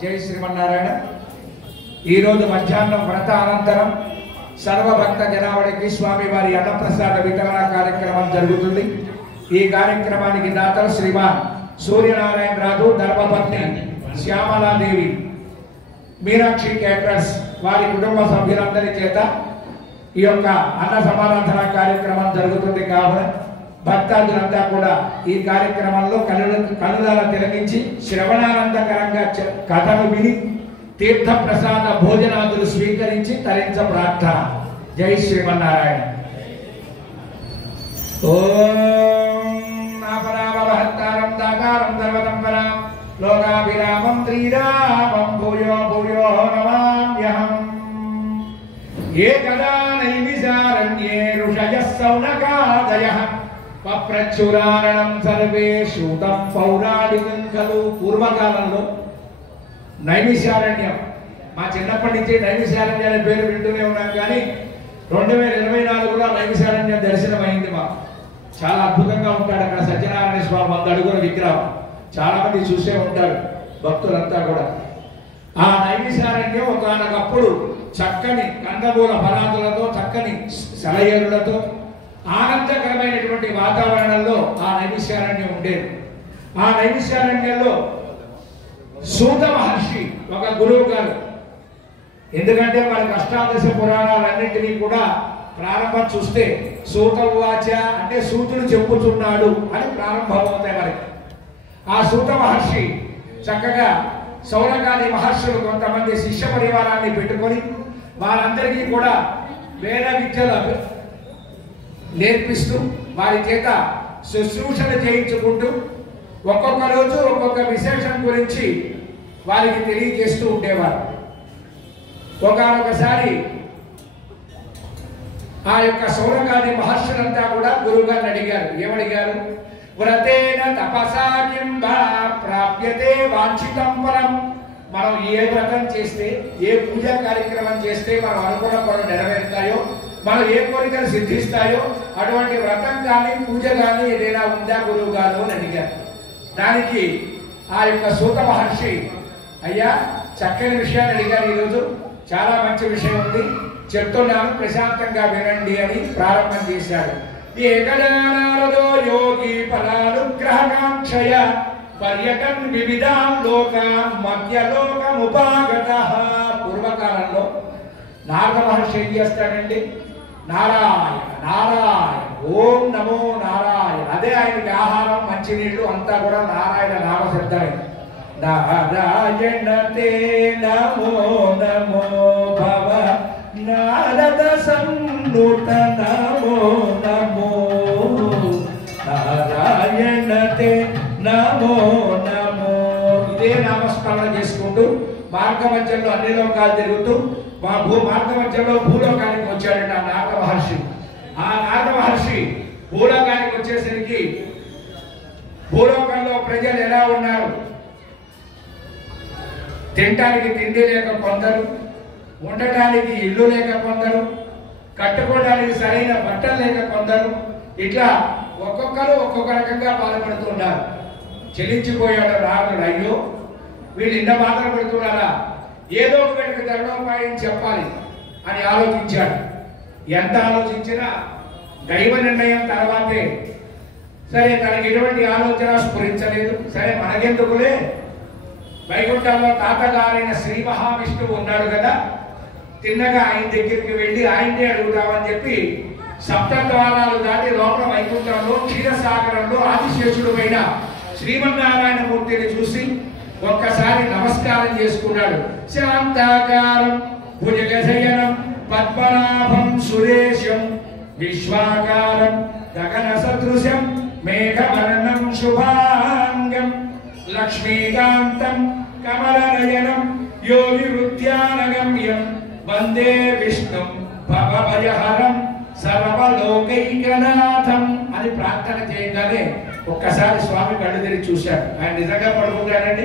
జై శ్రీమన్నారాయణ. ఈరోజు మధ్యాహ్నం వ్రత అనంతరం సర్వభక్త జనావళికి స్వామివారి అన్నప్రసాద వితరణ కార్యక్రమం జరుగుతుంది. ఈ కార్యక్రమానికి దాతలు శ్రీమాన్ సూర్యనారాయణ రాజు, ధర్మపత్ని శ్యామలాదేవి, మీనాక్షి కేటరర్స్ వారి కుటుంబ సభ్యులందరి చేత ఈ యొక్క అన్న సమారాధన కార్యక్రమం జరుగుతుంది. కావున భక్తాదులంతా కూడా ఈ కార్యక్రమంలో కనులాల తిలకించి శ్రవణానందకరంగా కథను విని తీర్థ ప్రసాద భోజనాదులు స్వీకరించి తరించ ప్రార్థన. జై శ్రీమన్నారాయణ. ఓం నాపరామహత్తారం దాకారం సర్వతంపరాం లోకాభిరామం శ్రీరామం భూయో భూయో నమామ్యహం. ఏకదా నైమిషారణ్యే ఋషయః సౌనకాదయః పప్రచురారణం సర్వే శ్రుతం పౌరాణికం ఖలు. పూర్వకాలంలో నైమిషారణ్యం, మా చిన్నప్పటి నుంచి నైమిషారణ్యం అనే పేరు వింటూనే ఉన్నాం. కానీ 2024లో నైమిషారణ్యం దర్శనం అయింది. మా చాలా అద్భుతంగా ఉంటాడు అక్కడ సత్యనారాయణ స్వామి 100 అడుగుల విగ్రహం. చాలా మంది చూసే ఉంటారు భక్తులంతా కూడా. ఆ నైమిషారణ్యం ఒకనొకప్పుడు చక్కని కందమూల ఫలాదులతో, చక్కని సెలయేరులతో, ఆనందకరమైనటువంటి వాతావరణంలో ఆ నైమిషారణ్యం ఉండేది. ఆ నైమిషారణ్యంలో సూత మహర్షి ఒక గురువు గారు. ఎందుకంటే మనకి అష్టాదశ పురాణాలన్నింటినీ కూడా ప్రారంభం చూస్తే సూత ఉవాచ అంటే సూతుడు చెప్పుతున్నాడు అని ప్రారంభమవుతాయి మనకి. ఆ సూత మహర్షి చక్కగా సౌనకాది మహర్షులు కొంతమంది శిష్య పరివారాన్ని పెట్టుకొని వారందరికీ కూడా వేద విద్యలు నేర్పిస్తూ వారి చేత శుశ్రూషణ చేయించుకుంటూ ఒక్కొక్క రోజు ఒక్కొక్క విశేషం గురించి వారికి తెలియజేస్తూ ఉండేవారు. ఒకసారి ఆ యొక్క సౌనకాది మహర్షులంతా కూడా గురువు గారిని అడిగారు. ఏమడిగారు? వ్రతేన తపసా కిం వా ప్రాప్యతే వాంఛితం ఫలం. మనం ఏ వ్రతం చేస్తే, ఏ పూజా కార్యక్రమం చేస్తే మనం అనుకున్న పనులు నెరవేరుతాయో, మనం ఏ కోరికలు సిద్ధిస్తాయో అటువంటి వ్రతం కానీ పూజ కానీ ఏదైనా ఉందా గురువు గారు అని అడిగారు. దానికి ఆ యొక్క సూత మహర్షి, అయ్యా చక్కని విషయాన్ని అడిగారు, ఈరోజు చాలా మంచి విషయం ఉంది, చెప్తున్నాను ప్రశాంతంగా వినండి అని ప్రారంభం చేశాడు. ఏకదానారదో యోగి ఫలానుగ్రహకాంక్షయ పర్యటన్ వివిధాం లోకాం మధ్యలోకముపాగతః. పూర్వకాలంలో నారద మహర్షి ఏం చేస్తాడండి? నారాయణ నారాయణ ఓం నమో నారాయణ, అదే ఆయనకి ఆహారం, మంచినీళ్ళు అంతా కూడా నారాయణ నామశబ్దమే. నారాయణ తే నమో నమో భవ నారద సన్నుత నమో నమో. నారాయణ తే నమో నమో. ఇదే నామస్మరణ చేసుకుంటూ మార్గ మధ్యంలో అన్ని లోకాలు తిరుగుతూ మార్గ మధ్యంలో భూలోకానికి వచ్చాడంట ఆ నారద మహర్షి. ఆ నారద మహర్షి భూలోకానికి వచ్చేసరికి భూలోకంలో ప్రజలు ఎలా ఉన్నారు? తినటానికి తిండి లేక కొందరు, ఉండటానికి ఇల్లు లేక కొందరు, కట్టుకోవడానికి సరైన బట్టలు లేక కొందరు, ఇట్లా ఒక్కొక్కరు ఒక్కొక్క రకంగా బాధపడుతున్నారు. చెల్లించిపోయాడు రాముడు. అయ్యో వీళ్ళు ఇంత బాధలు పెడుతున్నారా, ఏదో ఒక వీళ్ళకి ధర్మోపాయం చెప్పాలి అని ఆలోచించాడు. ఎంత ఆలోచించినా దైవ నిర్ణయం తర్వాతే. సరే తనకి ఎటువంటి ఆలోచన స్ఫురించలేదు. సరే మనకెందుకులే, వైకుంఠంలో తాతగారైన శ్రీ మహావిష్ణువు ఉన్నాడు కదా, తిన్నగా ఆయన దగ్గరికి వెళ్ళి ఆయన్నే అడుగుతామని చెప్పి సప్తద్వారాలు దాటి లోపల వైకుంఠంలో క్షీరసాగరంలో ఆదిశేషుడు పైన శ్రీమన్నారాయణ మూర్తిని చూసి ఒక్కసారి నమస్కారం చేసుకున్నాడు. శాంతాకారం భుజగశయనం పద్మనాభం సురేశం విశ్వాకారం గగన సదృశం మేఘవర్ణం శుభాంగం లక్ష్మీకాంతం కమలనయనం యోగి వృత్యానగమ్యం వందే విష్ణుం భవభయహరం సర్వలోకైకనాథం అని ప్రార్థన చేయగానే ఒక్కసారి స్వామి కళ్ళు తెరిచి చూశాడు. ఆయన నిజంగా పడుకుంటాడండి?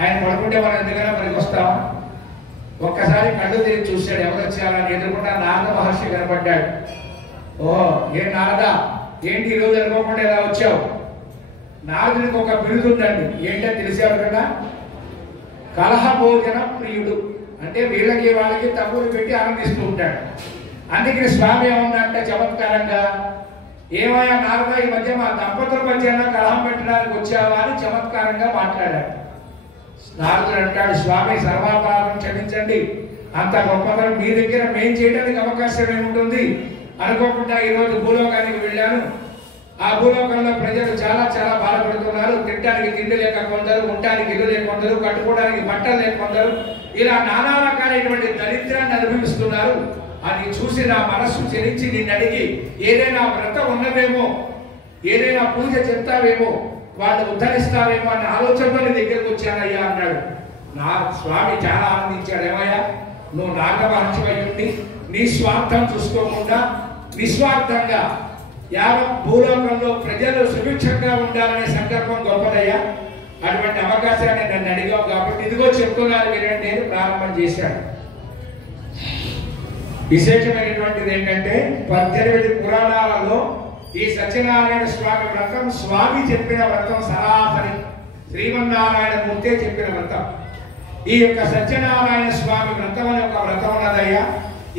ఆయన పడుకుంటే మనం ఎందుకైనా మనకి వస్తామా? ఒక్కసారి కళ్ళు తెరిచి చూశాడు. ఎవరు వచ్చారని ఎదుర్కొంటే నారద మహర్షి కనపడ్డాడు. ఓ ఏ నారద, ఏంటి ఈరోజు అనుకోకుండా ఎలా వచ్చావు? నారదునికి ఒక బిరుదు ఉందండి. ఏంటో తెలిసేవారు కదా, కలహ భోజన ప్రియుడు. అంటే వీళ్ళకి వాళ్ళకి తప్పులు పెట్టి ఆనందిస్తూ ఉంటాడు. అందుకని స్వామి ఏమన్నారంటే చమత్కారంగా, ఏమయ్యా నారద, ఈ మధ్య మా దంపతుల మధ్య కలహం పెట్టడానికి వచ్చావా అని చమత్కారంగా మాట్లాడాడు. నారదుడు అంటాడు, స్వామి సర్వాపరాధం క్షమించండి, అంత గొప్పతనం మీ దగ్గర మేం చేయడానికి అవకాశం ఏముంటుంది. అనుకోకుండా ఈరోజు భూలోకానికి వెళ్ళాను. ఆ భూలోకంలో ప్రజలు చాలా చాలా బాధపడుతున్నారు. తినడానికి తిండి లేక కొందరు, ఉండడానికి ఇల్లు లేక కొందరు, కట్టుకోవడానికి బట్టలు లేక కొందరు, ఇలా నానా రకాలైనటువంటి దరిద్రాన్ని అనుభవిస్తున్నారు. అది చూసి నా మనస్సు చెలించి నిన్ను అడిగి ఏదైనా వ్రతం ఉన్నదేమో, ఏదైనా పూజ చెప్తావేమో, వాళ్ళు ఉద్ధరిస్తావేమో అనే ఆలోచనతో నీ దగ్గరకు వచ్చానయ్యా అన్నాడు. నా స్వామి చాలా ఆనందించాడు. ఏమయ్యా, నువ్వు నాగమహర్షివయ్యుండి నీ స్వార్థం చూసుకోకుండా నిస్వార్థంగా యావత్ భూలోకంలో ప్రజలు సుభిక్షంగా ఉండాలనే సంకల్పం గొప్పదయ్యా. అటువంటి అవకాశాన్ని నన్ను అడిగావు కాబట్టి ఇదిగో చెప్తున్నారు వినండి అని ప్రారంభం చేశాడు. విశేషమైనటువంటిది ఏంటంటే 18 పురాణాలలో ఈ సత్యనారాయణ స్వామి వ్రతం స్వామి చెప్పిన వ్రతం సరాసరి శ్రీమన్నారాయణ మూర్తే చెప్పిన వ్రతం. ఈ యొక్క సత్యనారాయణ స్వామి వ్రతం అనే ఒక వ్రతం ఉన్నదయ్యా.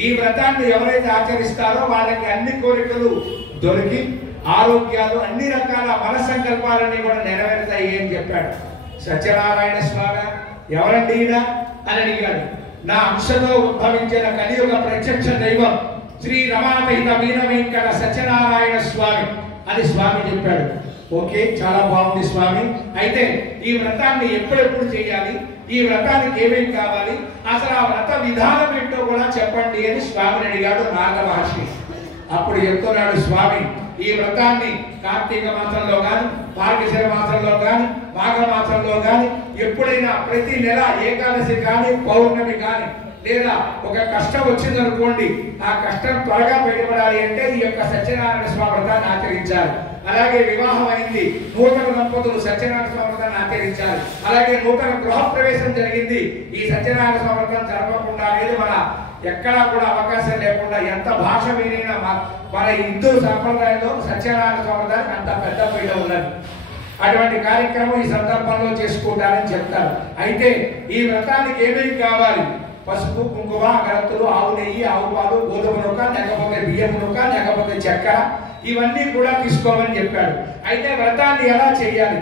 ఈ వ్రతాన్ని ఎవరైతే ఆచరిస్తారో వాళ్ళకి అన్ని కోరికలు దొరికి ఆరోగ్యాలు అన్ని రకాల మన సంకల్పాలన్నీ కూడా నెరవేరుతాయి అని చెప్పాడు. సత్యనారాయణ స్వామి ఎవరండి ఈయన అని అడిగాడు. నా అంశతో ఉద్భవించిన కలియుగ ప్రత్యక్ష దైవం శ్రీ రమాపహిత వీర వెంకట సత్యనారాయణ స్వామి అని స్వామి చెప్పాడు. ఓకే, చాలా బాగుంది స్వామి. అయితే ఈ వ్రతాన్ని ఎప్పుడెప్పుడు చేయాలి, ఈ వ్రతానికి ఏమేమి కావాలి, అసలు ఆ వ్రత విధానం ఏంటో కూడా చెప్పండి అని స్వామిని అడిగాడు నారద మహర్షి. అప్పుడు చెప్తున్నాడు స్వామి, ఈ వ్రతాన్ని కార్తీక మాసంలో కానీ, మార్గశిర మాసంలో కానీ, మాఘ మాసంలో కానీ, ఎప్పుడైనా ప్రతి నెల ఏకాదశి కానీ, పౌర్ణమి కానీ, లేదా ఒక కష్టం వచ్చిందనుకోండి, ఆ కష్టం త్వరగా బయటపడాలి అంటే ఈ యొక్క సత్యనారాయణ స్వామి వ్రతాన్ని ఆచరించాలి. అలాగే వివాహం అయింది, నూతన దంపతులు సత్యనారాయణ స్వామి వ్రతాన్ని ఆచరించాలి. అలాగే నూతన గృహప్రవేశం జరిగింది, ఈ సత్యనారాయణ స్వామి వ్రతం జరగకుండా అనేది మన ఎక్కడా కూడా అవకాశం లేకుండా ఎంత భాష వినైనా మన హిందూ సాంప్రదాయంలో సత్యనారాయణ స్వామి వ్రతానికి అంత పెద్ద పీడ ఉన్నది. అటువంటి కార్యక్రమం ఈ సందర్భంలో చేసుకుంటారని చెప్తారు. అయితే ఈ వ్రతానికి ఏమేమి కావాలి, పసుపు, కుంకుమ, అగరత్తులు, ఆవు నెయ్యి, ఆవు పాలు, గోధుమ నూక, లేకపోతే బియ్యం నూక, లేకపోతే చక్కెర, ఇవన్నీ కూడా తీసుకోమని చెప్పాడు. అయితే వ్రతాన్ని ఎలా చేయాలి,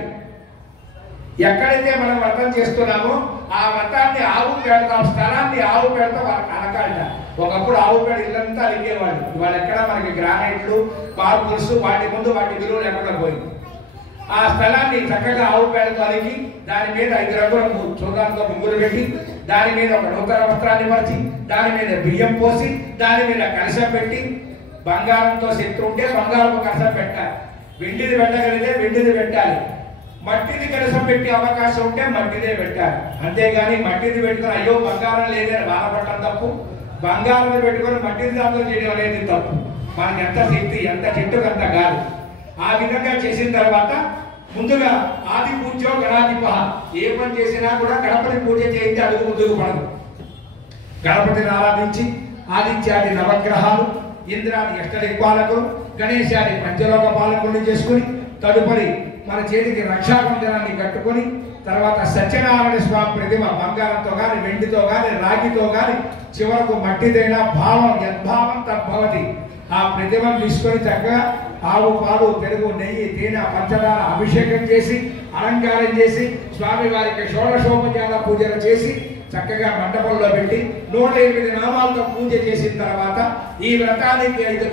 ఎక్కడైతే మనం వ్రతం చేస్తున్నామో ఆ వ్రతాన్ని ఆవు పేడతో, స్థలాన్ని ఆవు పేడతో అనకాడ. ఒకప్పుడు ఆవు పేడ ఇల్లంతా అలిగేవాడు. ఇవాళ ఎక్కడ మనకి గ్రానైట్లు, మార్బుల్స్, వాటి ముందు వాటి విలువ లేకుండా పోయింది. ఆ స్థలాన్ని చక్కగా ఆవు పేడతో అలిగి దాని మీద 5 రంగుల చూడాలతో ముగ్గులు పెట్టి దాని మీద ఒక నూతన వస్త్రాన్ని మర్చి దాని మీద బియ్యం పోసి దాని మీద కలశం పెట్టి, బంగారంతో శక్తి ఉంటే బంగారం కలశం పెట్టాలి, వెండిది పెట్టగలిగితే వెండిది పెట్టాలి, మట్టిది కలశం పెట్టి అవకాశం ఉంటే మట్టిదే పెట్టాలి. అంతేగాని మట్టిది పెట్టుకుని అయ్యో బంగారం లేదని బాధపడటం తప్పు, బంగారం పెట్టుకొని మట్టిది దాంతో చేయడం అనేది తప్పు. మనకి ఎంత శక్తి, ఎంత చెట్టుకు అంత గాలి. ఆ విధంగా చేసిన తర్వాత ముందుగా ఆది పూజ గణాధిప, ఏ పని చేసినా కూడా గణపతి పూజ చేయించి అడుగు ముందుకు పడదు. గణపతిని ఆరాధించి ఆదిత్యాది నవగ్రహాలు, ఇంద్రాది అష్టదిక్పాలకులు, గణేశాది పంచలోక పాలకుల్ని చేసుకుని తదుపరి మన చేతికి రక్షాబంధనాన్ని కట్టుకొని తర్వాత సత్యనారాయణ స్వామి ప్రతిమ బంగారంతో కానీ, వెండితో కానీ, రాగితో కానీ, చివరకు మట్టిదైన భావం యద్భావం తద్భవతి, ఆ ప్రతిమను తీసుకొని చక్కగా ఆవు పాలు, పెరుగు, నెయ్యి, తేనె, పంచదార అభిషేకం చేసి అలంకారం చేసి స్వామి వారికి షోడశోపచార పూజలు చేసి చక్కగా మండపంలో పెట్టి 108 నామాలతో పూజ చేసిన తర్వాత ఈ వ్రతానికి 5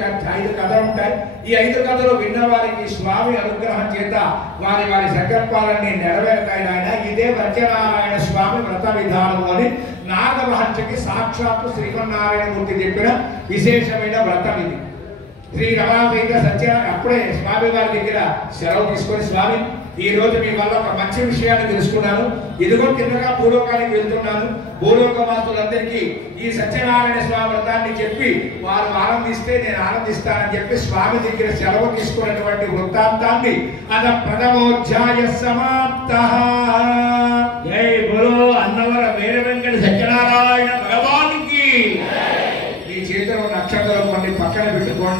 కథలు ఉంటాయి. ఈ 5 కథలు విన్న వారికి స్వామి అనుగ్రహం చేత వారి వారి సంకల్పాలన్నీ నెరవేరుతాయి. ఆయన ఇదే సత్యనారాయణ స్వామి వ్రత విధానం అని నారద మహర్షికి సాక్షాత్తు శ్రీమన్నారాయణమూర్తి చెప్పిన విశేషమైన వ్రతం ఇది. శ్రీ రమాపహిత సత్యనారాయణ అప్పుడే స్వామి వారి దగ్గర సెలవు తీసుకొని, స్వామి ఈ రోజు మీ వల్ల ఒక మంచి విషయాన్ని తెలుసుకున్నాను, ఇదిగో కిందగా భూలోకానికి వెళ్తున్నాను, భూలోక వాసులందరికీ ఈ సత్యనారాయణ స్వామి వ్రతాన్ని చెప్పి వారు ఆనందిస్తే నేను ఆనందిస్తానని చెప్పి స్వామి దగ్గర సెలవు తీసుకున్నటువంటి వృత్తాంతాన్ని అద ప్రథమోధ్యాయ సమాప్తః. జై బోలో అన్నవర వీర వెంకట సత్యనారాయణ భగవానికి. ఈ చేతిలో నక్షత్రం కొన్ని పక్కన పెట్టుకోండి.